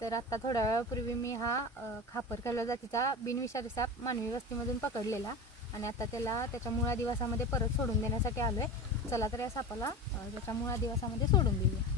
तर आता थोड्या वेळापूर्वी मी हा खापर खाल्ला जातीचा बिनविषारी साप मानवी वस्तीमधून पकडलेला आणि आता त्याला त्याच्या मुळा दिवसामध्ये परत सोडून देण्यासाठी आलो आहे चला तर या सापाला त्याच्या मुळा दिवसामध्ये सोडून देऊया.